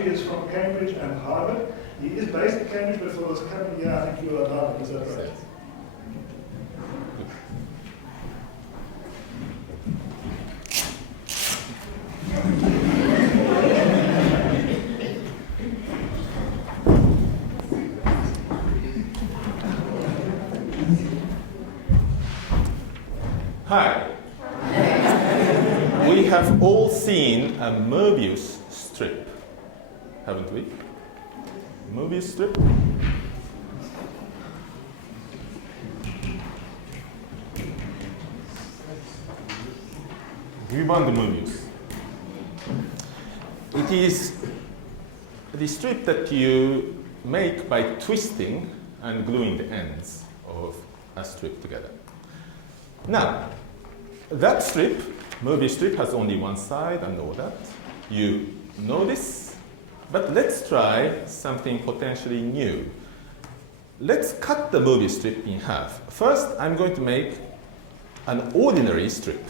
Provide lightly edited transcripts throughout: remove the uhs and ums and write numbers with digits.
Tadashi is from Cambridge and Harvard. He is based in Cambridge, but for this coming year, I think you are Harvard. Is that right? Hi. We have all seen a Möbius strip, haven't we? Möbius strip? Ruban de Möbius. It is the strip that you make by twisting and gluing the ends of a strip together. Now, that strip, Möbius strip, has only one side and all that. You know this, but let's try something potentially new. Let's cut the Möbius strip in half. First, I'm going to make an ordinary strip.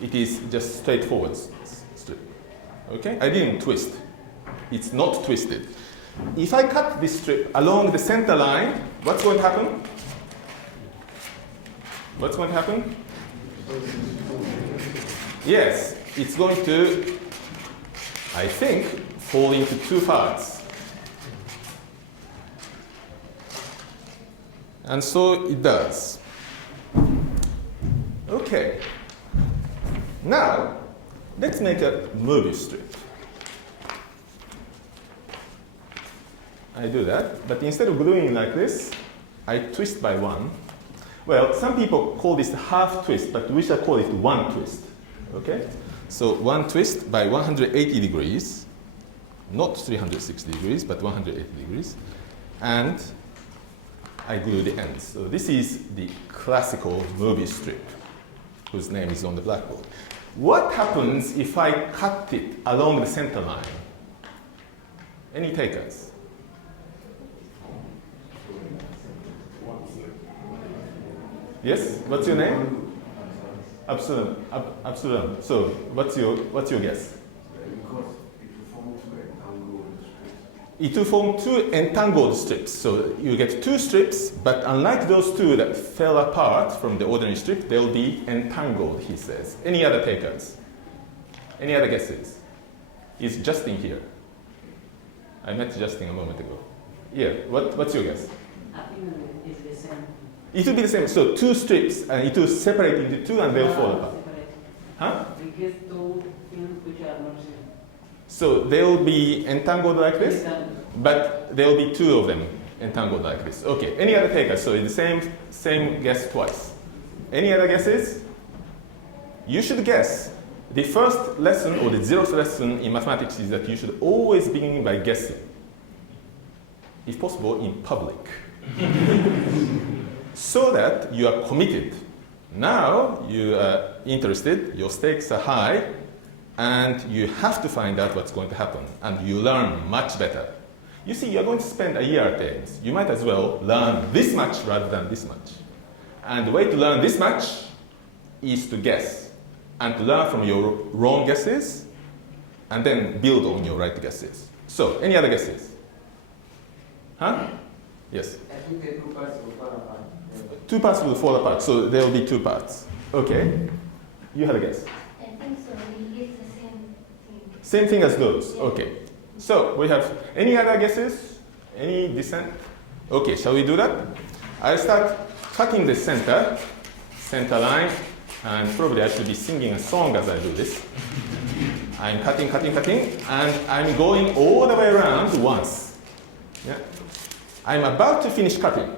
It is just straightforward strip. Okay? I didn't twist. It's not twisted. If I cut this strip along the center line, what's going to happen? What's going to happen? Yes, it's going to, I think, fall into two parts. And so it does. Okay. Now, let's make a Möbius strip. I do that, but instead of gluing like this, I twist by one. Well, some people call this half twist, but we shall call it one twist. Okay? So one twist by 180 degrees, not 360 degrees, but 180 degrees. And I glue the ends. So this is the classical Möbius strip, whose name is on the blackboard. What happens if I cut it along the center line? Any takers? Yes? What's your name? Absalom. Absalom. So, what's your guess? It will form two entangled strips. So you get two strips, but unlike those two that fell apart from the ordinary strip, they'll be entangled, he says. Any other takers? Any other guesses? Is Justin here? I met Justin a moment ago. Yeah, what's your guess? I think it's the same. It will be the same. So two strips, and it will separate into two, and they'll fall apart. Separate. Huh? We get two things which are not same. So they'll be entangled like this, but there'll be two of them entangled like this. Okay, any other takers? So it's the same guess twice. Any other guesses? You should guess. The first lesson, or the 0th lesson in mathematics, is that you should always begin by guessing. If possible, in public. So that you are committed. Now you are interested, your stakes are high, and you have to find out what's going to happen, and you learn much better. You see, you're going to spend a year at Ames. You might as well learn this much rather than this much. And the way to learn this much is to guess, and to learn from your wrong guesses, and then build on your right guesses. So, any other guesses? Huh? Yes? I think the two parts will fall apart. Two parts will fall apart, so there will be two parts. Okay. You had a guess? I think so. It's the same thing. Same thing as those. Okay. So we have any other guesses? Any dissent? Okay, shall we do that? I'll start cutting the center line, and probably I should be singing a song as I do this. I'm cutting, and I'm going all the way around once. Yeah. I'm about to finish cutting.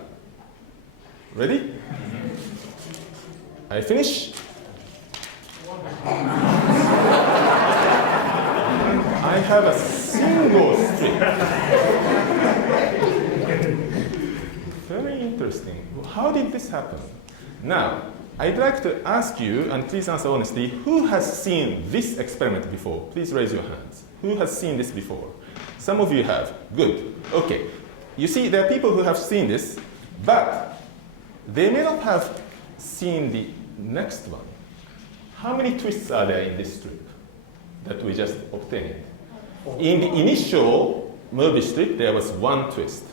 Ready? I finish. I have a single strip. Very interesting. How did this happen? Now, I'd like to ask you, and please answer honestly, who has seen this experiment before? Please raise your hands. Who has seen this before? Some of you have. Good. Okay. You see, there are people who have seen this, but they may not have seen the next one. How many twists are there in this strip that we just obtained? In the initial Möbius strip, there was one twist.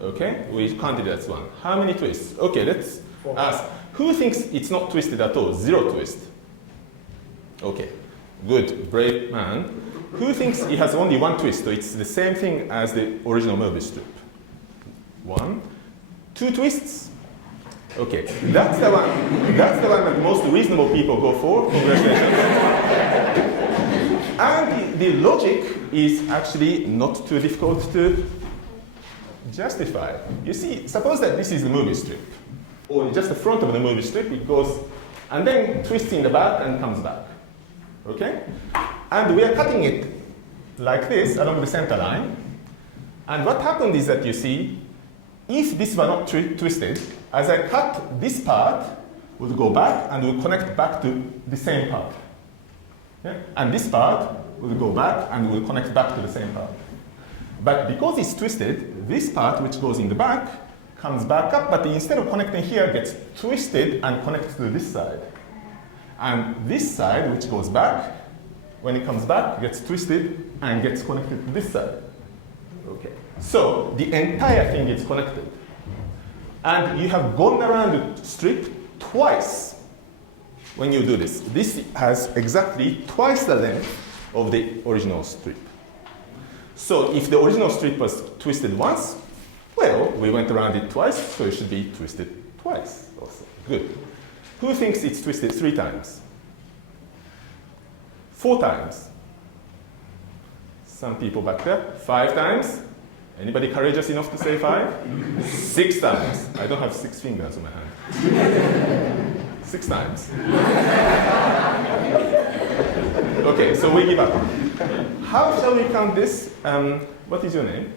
Okay, we counted it as one. How many twists? Okay, let's ask. Who thinks it's not twisted at all? Zero twist. Okay, good, brave man. Who thinks it has only one twist, so it's the same thing as the original Möbius strip? One, two twists. Okay, that's the one that the most reasonable people go for. Congratulations. And the logic is actually not too difficult to justify. You see, suppose that this is the Möbius strip, or just the front of the Möbius strip. It goes and then twists in the back and comes back. Okay, and we are cutting it like this along the center line. And what happened is that you see, if this were not twisted, as I cut this part, would go back and will connect back to the same part. Yeah? And this part will go back and will connect back to the same part. But because it's twisted, this part which goes in the back comes back up, but instead of connecting here, gets twisted and connects to this side. And this side, which goes back, when it comes back, gets twisted and gets connected to this side. Okay. So the entire thing is connected. And you have gone around the strip twice when you do this. This has exactly twice the length of the original strip. So if the original strip was twisted once, well, we went around it twice, so it should be twisted twice also. Good. Who thinks it's twisted 3 times? 4 times? Some people back there. 5 times? Anybody courageous enough to say 5? 6 times. I don't have 6 fingers on my hand. 6 times. Okay, so we give up. How shall we count this? What is your name?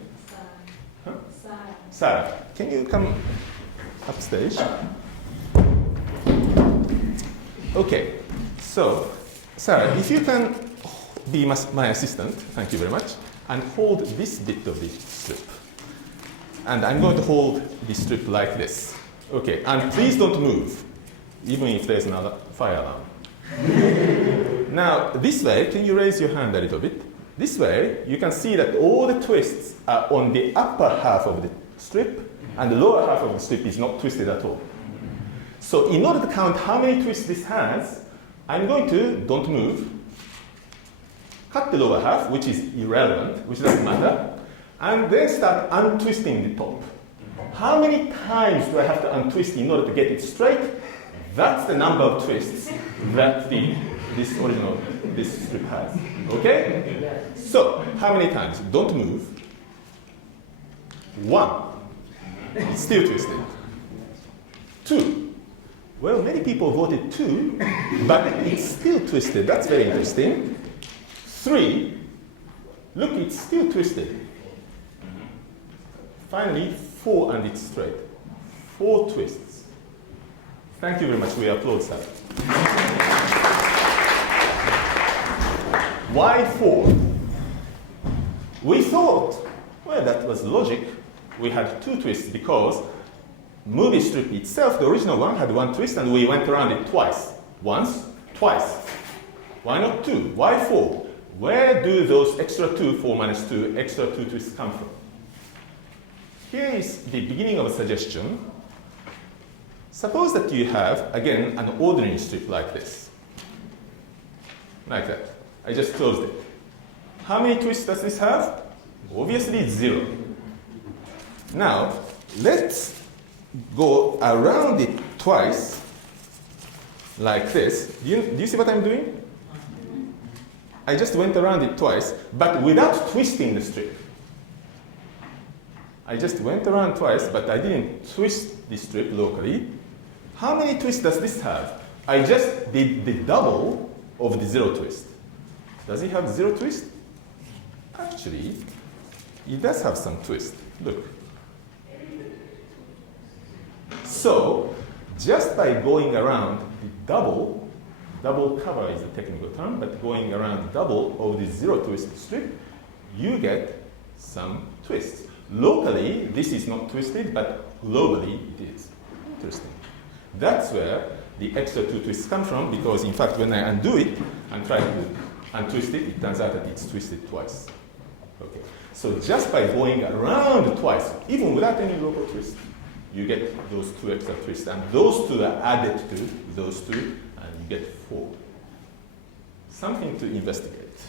Huh? Sarah. Can you come upstage? Okay, so Sarah, if you can be my assistant, thank you very much, and hold this bit of the strip. And I'm going to hold the strip like this. Okay, and please don't move, even if there's another fire alarm. Now, this way, can you raise your hand a little bit? This way, you can see that all the twists are on the upper half of the strip, and the lower half of the strip is not twisted at all. So in order to count how many twists this has, I'm going to, don't move, cut the lower half, which is irrelevant, which doesn't matter, and then start untwisting the top. How many times do I have to untwist in order to get it straight? That's the number of twists that this strip has. Okay? So, how many times? Don't move. 1. It's still twisted. 2. Well, many people voted 2, but it's still twisted. That's very interesting. 3. Look, it's still twisted. Finally, 4, and it's straight. 4 twists. Thank you very much. We applaud, sir. Why 4? We thought, well, that was logic. We had 2 twists because Möbius strip itself, the original one, had 1 twist, and we went around it twice. Once, twice. Why not 2? Why 4? Where do those extra 2, 4 minus 2, extra 2 twists come from? Here is the beginning of a suggestion. Suppose that you have, again, an ordinary strip like this. Like that. I just closed it. How many twists does this have? Obviously, it's 0. Now, let's go around it twice, like this. Do you see what I'm doing? I just went around it twice, but without twisting the strip. I just went around twice, but I didn't twist the strip locally. How many twists does this have? I just did the double of the 0 twist. Does it have 0 twist? Actually, it does have some twist. Look. So, just by going around the double cover is a technical term, but going around double of the 0 twist strip, you get some twists. Locally, this is not twisted, but globally it is. Interesting. That's where the extra 2 twists come from, because in fact, when I undo it and try to and twist it, it turns out that it's twisted twice. Okay. So just by going around twice, even without any local twist, you get those 2 extra twists. And those 2 are added to those 2, and you get 4. Something to investigate.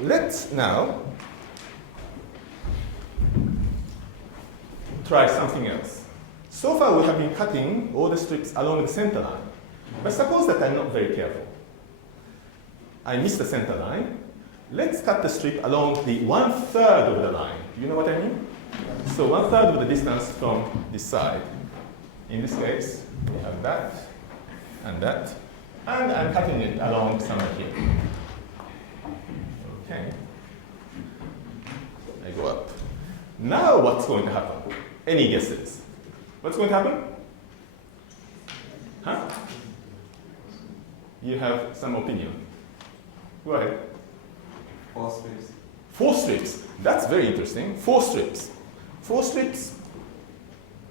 Let's now try something else. So far we have been cutting all the strips along the center line. But suppose that I'm not very careful. I miss the center line. Let's cut the strip along the 1/3 of the line. Do you know what I mean? So 1/3 of the distance from this side. In this case, we have that and that. And I'm cutting it along somewhere here. Okay. I go up. Now what's going to happen? Any guesses? What's going to happen? Huh? You have some opinion. Go ahead. 4 strips. 4 strips. That's very interesting. 4 strips. 4 strips.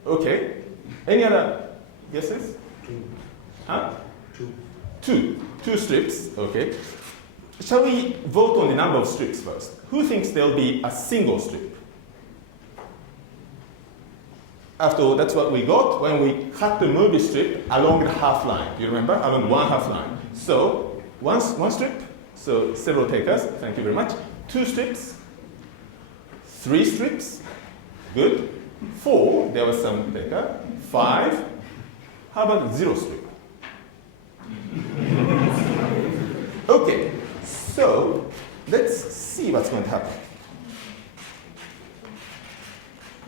Okay. Any other guesses? 2. Huh? 2. 2 strips. Okay. Shall we vote on the number of strips first? Who thinks there'll be a single strip? After all, that's what we got when we cut the movie strip along the half line. Do you remember? Along 1 half line. So, one strip. So, several takers. Thank you very much. 2 strips. 3 strips. Good. 4. There was some taker. 5. How about 0 strip? Okay. So, let's see what's going to happen.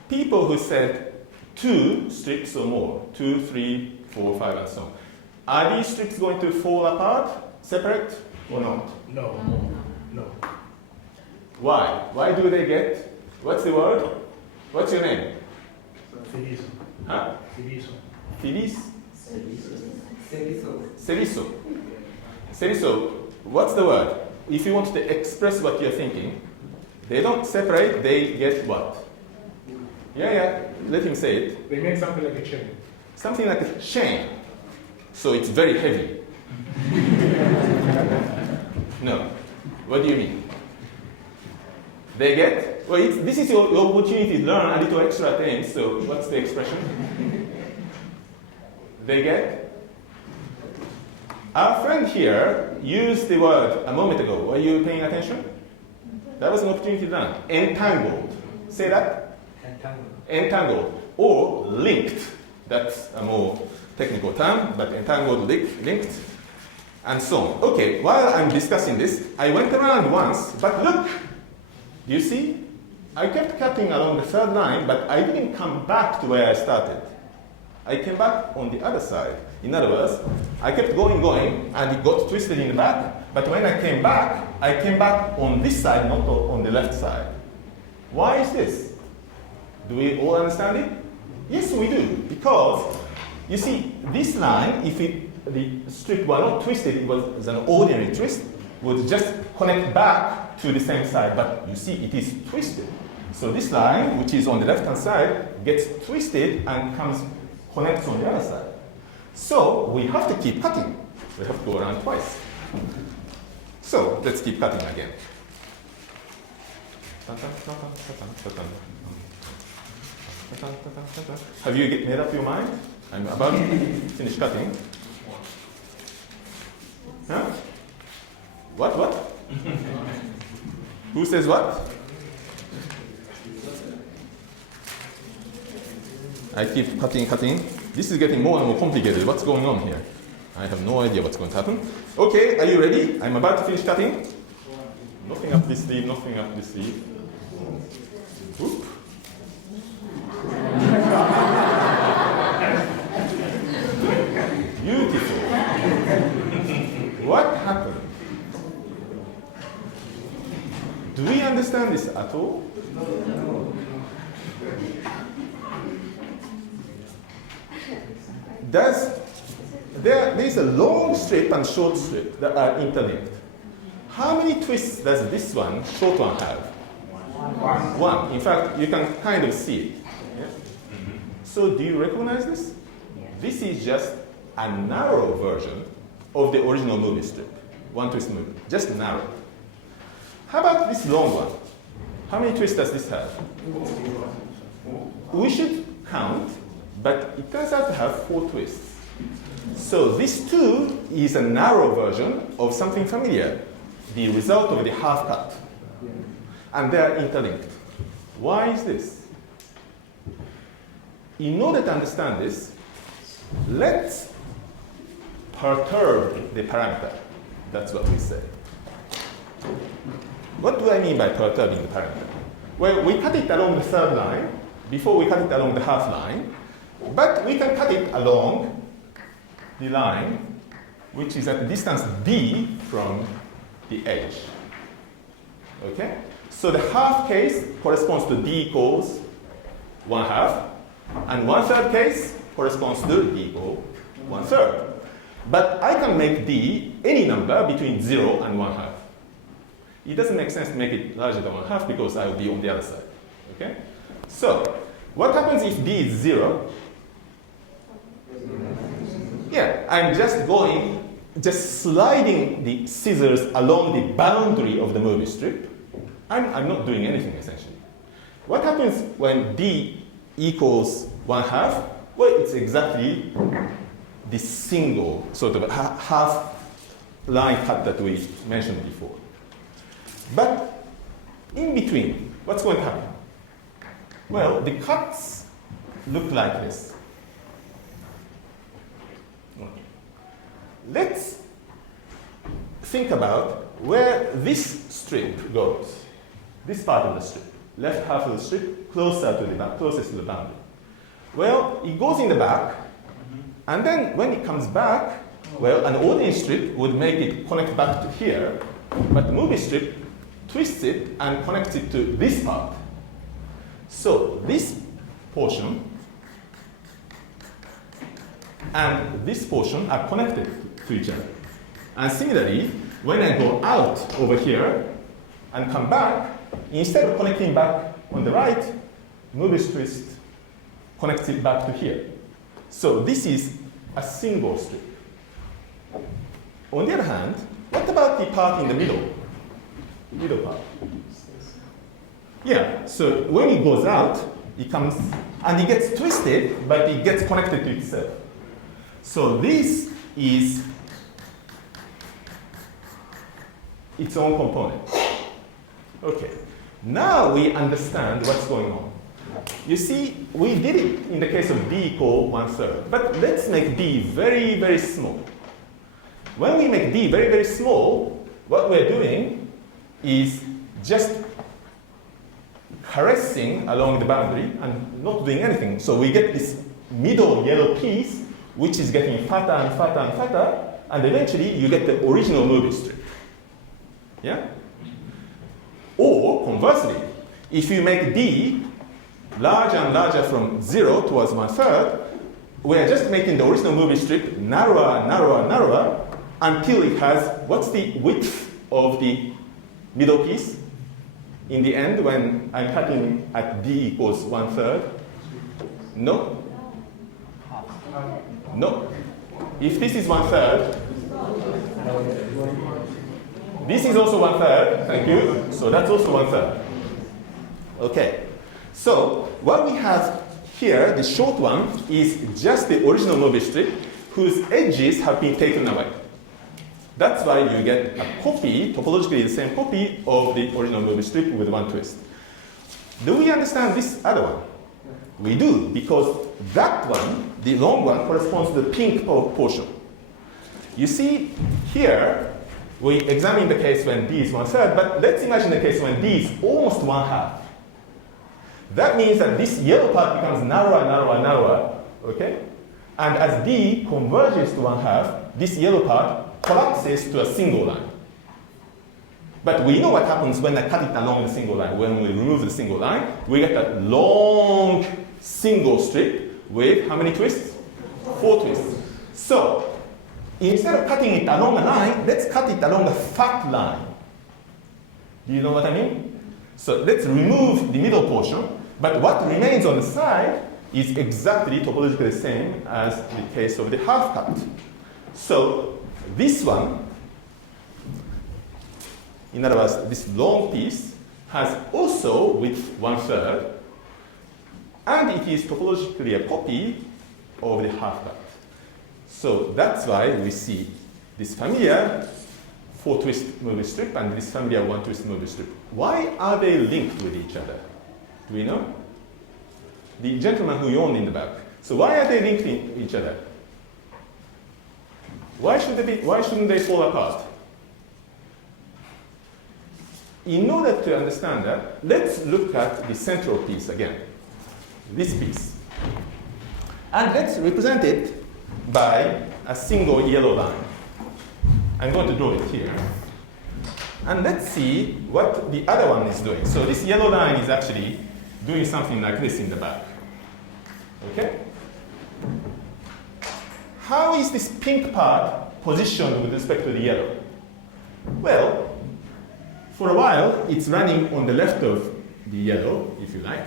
People who said 2 strips or more, 2, 3, 4, 5, and so on. Are these strips going to fall apart, separate, or not? No. No. Why? Why do they get? What's the word? What's your name? Feliz. Huh? Feliz. Feliz? Seriso. Seriso. Seriso. What's the word? If you want to express what you're thinking, they don't separate, they get what? Yeah, let him say it. They make something like a chain. Something like a chain. So it's very heavy. No. What do you mean? They get? Well, this is your opportunity to learn a little extra things. So what's the expression? They get? Our friend here used the word a moment ago. Were you paying attention? That was an opportunity to learn. Entangled. Say that? Entangled. Or linked. That's a more technical term, but entangled, linked, and so on. Okay, while I'm discussing this, I went around once, but look, do you see? I kept cutting along the 3rd line, but I didn't come back to where I started. I came back on the other side. In other words, I kept going, and it got twisted in the back, but when I came back on this side, not on the left side. Why is this? Do we all understand it? Yes, we do, because you see, this line, if the strip were not twisted, it was an ordinary twist, would just connect back to the same side, but you see, it is twisted. So this line, which is on the left-hand side, gets twisted and connects on the other side. So we have to keep cutting. We have to go around twice. So let's keep cutting again. Have you made up your mind? I'm about to finish cutting. Huh? What? Who says what? I keep cutting. This is getting more and more complicated. What's going on here? I have no idea what's going to happen. Okay, are you ready? I'm about to finish cutting. Nothing up this sleeve, nothing up this sleeve. Whoop. Beautiful. What happened? Do we understand this at all? There is a long strip and short strip that are interlinked. How many twists does this short one have? One. In fact, you can kind of see it. Yes? So do you recognize this? This is just a narrow version of the original movie strip. One twist movie, just narrow. How about this long one? How many twists does this have? We should count, but it turns out to have 4 twists. So this too is a narrow version of something familiar, the result of the half cut. And they are interlinked. Why is this? In order to understand this, let's perturb the parameter. That's what we say. What do I mean by perturbing the parameter? Well, we cut it along the third line before we cut it along the half line, but we can cut it along the line which is at the distance d from the edge. Okay? So the half case corresponds to d equals 1/2, and 1/3 case corresponds to d equal 1/3. But I can make d any number between 0 and 1/2. It doesn't make sense to make it larger than 1/2 because I will be on the other side. Okay? So what happens if d is 0? Yeah, I'm just sliding the scissors along the boundary of the movie strip. I'm not doing anything essentially. What happens when d equals 1/2? Well, it's exactly the single sort of half line cut that we mentioned before. But in between, what's going to happen? Well, the cuts look like this. Let's think about where this strip goes. This part of the strip, left half of the strip, closest to the boundary. Well, it goes in the back, and then when it comes back, well, an ordinary strip would make it connect back to here, but the movie strip twists it and connects it to this part. So this portion and this portion are connected to each other. And similarly, when I go out over here and come back, instead of connecting back on the right, movie twist connects it back to here. So this is a single strip. On the other hand, what about the part in the middle? The middle part. Yeah, so when it goes out, it comes and it gets twisted, but it gets connected to itself. So this is its own component. Okay, now we understand what's going on. You see, we did it in the case of d equal 1/3, but let's make d very, very small. When we make d very, very small, what we're doing is just caressing along the boundary and not doing anything. So we get this middle yellow piece, which is getting fatter and fatter and fatter, and eventually you get the original movie strip. Yeah? Or conversely, if you make d larger and larger from 0 towards 1/3, we're just making the original movie strip narrower and narrower and narrower until it has, what's the width of the middle piece in the end when I'm cutting at d equals 1/3? No? No. If this is 1/3, this is also 1/3, thank you. So that's also 1/3. Okay. So what we have here, the short one, is just the original movie strip whose edges have been taken away. That's why you get a copy, topologically the same copy of the original movie strip with one twist. Do we understand this other one? We do, because that one, the long one, corresponds to the pink portion. You see, here, we examine the case when d is 1/3, but let's imagine the case when d is almost 1/2. That means that this yellow part becomes narrower, narrower, narrower, okay? And as d converges to 1/2, this yellow part collapses to a single line. But we know what happens when I cut it along the single line. When we remove the single line, we get a long single strip with how many twists? 4 twists. So instead of cutting it along a line, let's cut it along a fat line. Do you know what I mean? So let's remove the middle portion, but what remains on the side is exactly topologically the same as the case of the half cut. So this one, in other words, this long piece, has also width 1/3, and it is topologically a copy of the half cut. So that's why we see this familiar 4-twist movie strip and this familiar 1-twist movie strip. Why are they linked with each other? Do we know? The gentleman who yawned in the back. So why are they linked in each other? Why shouldn't they fall apart? In order to understand that, let's look at the central piece again. This piece. And let's represent it by a single yellow line. I'm going to draw it here. And let's see what the other one is doing. So this yellow line is actually doing something like this in the back. Okay? How is this pink part positioned with respect to the yellow? Well, for a while, it's running on the left of the yellow, if you like.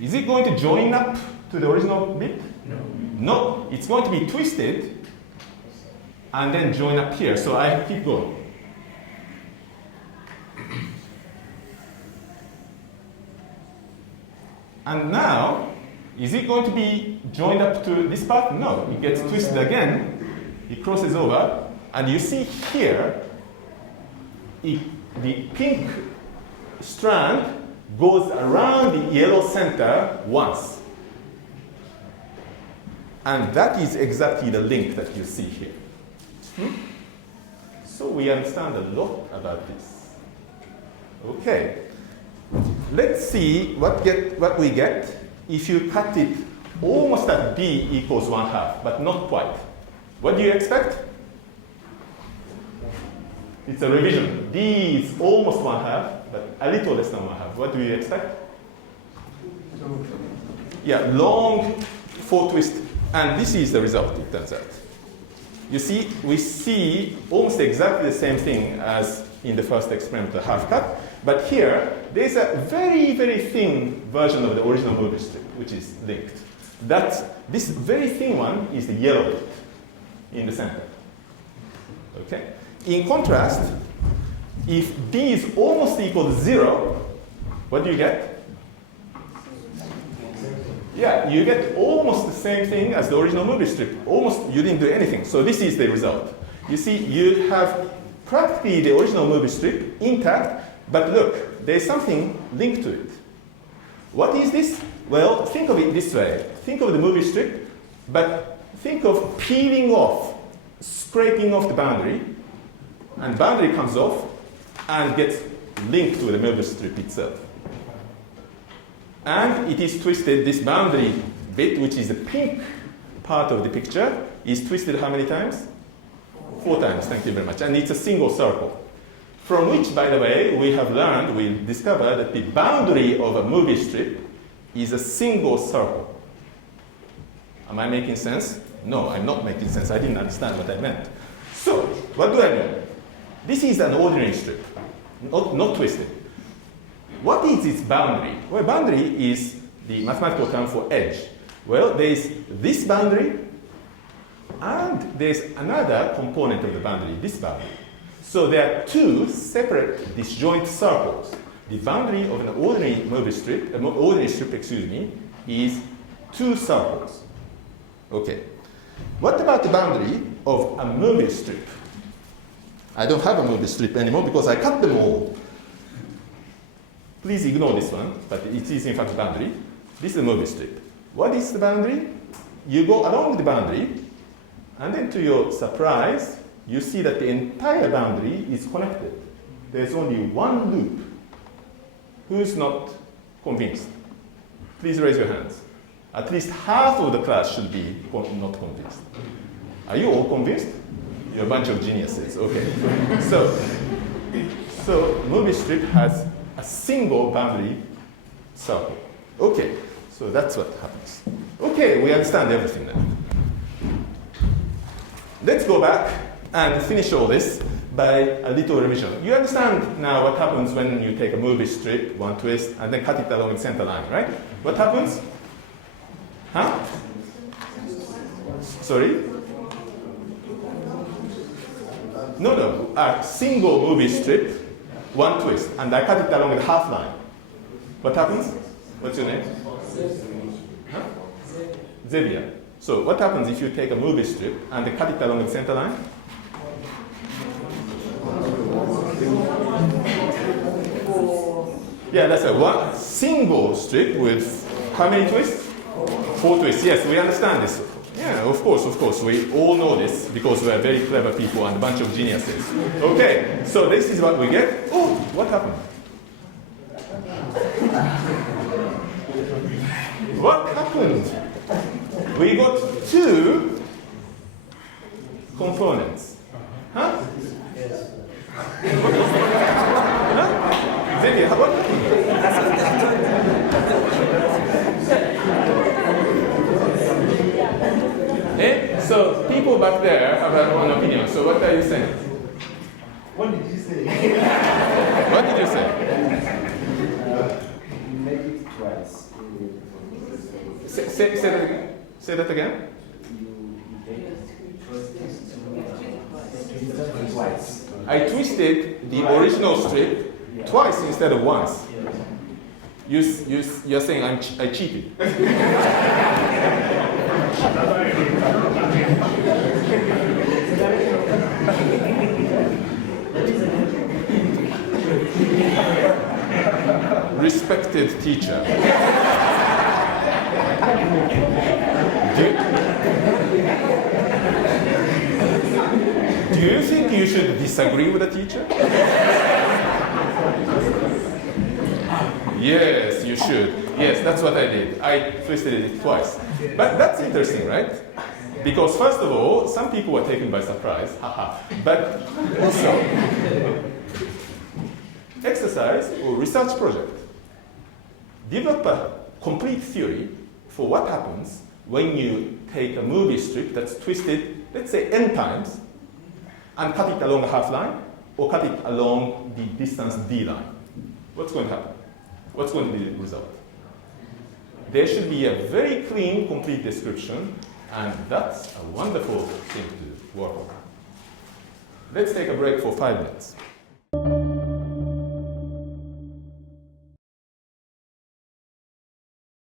Is it going to join up to the original bit? No, it's going to be twisted and then join up here. So I keep going. And now, is it going to be joined up to this part? No, it gets twisted again. It crosses over. And you see here, the pink strand goes around the yellow center once. And that is exactly the link that you see here. So we understand a lot about this. Okay. Let's see what we get if you cut it almost at b equals 1/2, but not quite. What do you expect? It's a revision. d is almost 1/2, but a little less than 1/2. What do you expect? Yeah, long 4-twist. And this is the result, it turns out. You see, we see almost exactly the same thing as in the first experiment, the half cut. But here, there's a very, very thin version of the original movie strip, which is linked. This very thin one is the yellow bit in the center. Okay? In contrast, if d is almost equal to 0, what do you get? Yeah, you get almost the same thing as the original movie strip. Almost, you didn't do anything. So this is the result. You see, you have practically the original movie strip intact, but look, there's something linked to it. What is this? Well, think of it this way. Think of the movie strip, but think of peeling off, scraping off the boundary, and boundary comes off and gets linked to the movie strip itself. And it is twisted, this boundary bit, which is the pink part of the picture, is twisted how many times? 4 times, thank you very much. And it's a single circle. From which, by the way, we discovered that the boundary of a movie strip is a single circle. Am I making sense? No, I'm not making sense. I didn't understand what I meant. So, what do I mean? This is an ordinary strip, not twisted. What is its boundary? Well, boundary is the mathematical term for edge. Well, there is this boundary, and there's another component of the boundary, this boundary. So there are 2 separate disjoint circles. The boundary of an ordinary movie strip, is 2 circles. Okay. What about the boundary of a movie strip? I don't have a movie strip anymore because I cut them all. Please ignore this one, but it is in fact a boundary. This is a movie strip. What is the boundary? You go along the boundary, and then to your surprise, you see that the entire boundary is connected. There's only one loop. Who's not convinced? Please raise your hands. At least half of the class should be not convinced. Are you all convinced? You're a bunch of geniuses. Okay. So movie strip has a single boundary circle. Okay, so that's what happens. Okay, we understand everything then. Let's go back and finish all this by a little revision. You understand now what happens when you take a movie strip, one twist, and then cut it along the center line, right? What happens? Huh? Sorry? No. A single movie strip, one twist, and I cut it along the half line. What happens? What's your name? Huh? Xavier. So what happens if you take a movie strip and cut it along the center line? Yeah, that's a one single strip with how many twists? 4 twists. Yes, we understand this. Yeah, of course. We all know this because we are very clever people and a bunch of geniuses. Okay, so this is what we get. Oh, what happened? What happened? We got 2 components. Huh? Huh? Xavier, what happened? So people back there have their own opinion. So what are you saying? What did you say? What did you say? You make it twice. Say that again. Say that again. You take first twist twice. I twisted the original strip twice instead of once. You're saying I cheated. Respected teacher. Do you think you should disagree with the teacher? Yes, you should. Yes, that's what I did. I twisted it twice. But that's interesting, right? Because first of all, some people were taken by surprise. Haha. But also, exercise or research project. Develop a complete theory for what happens when you take a movie strip that's twisted, let's say n times, and cut it along a half line, or cut it along the distance d line. What's going to happen? What's going to be the result? There should be a very clean, complete description, and that's a wonderful thing to work on. Let's take a break for 5 minutes.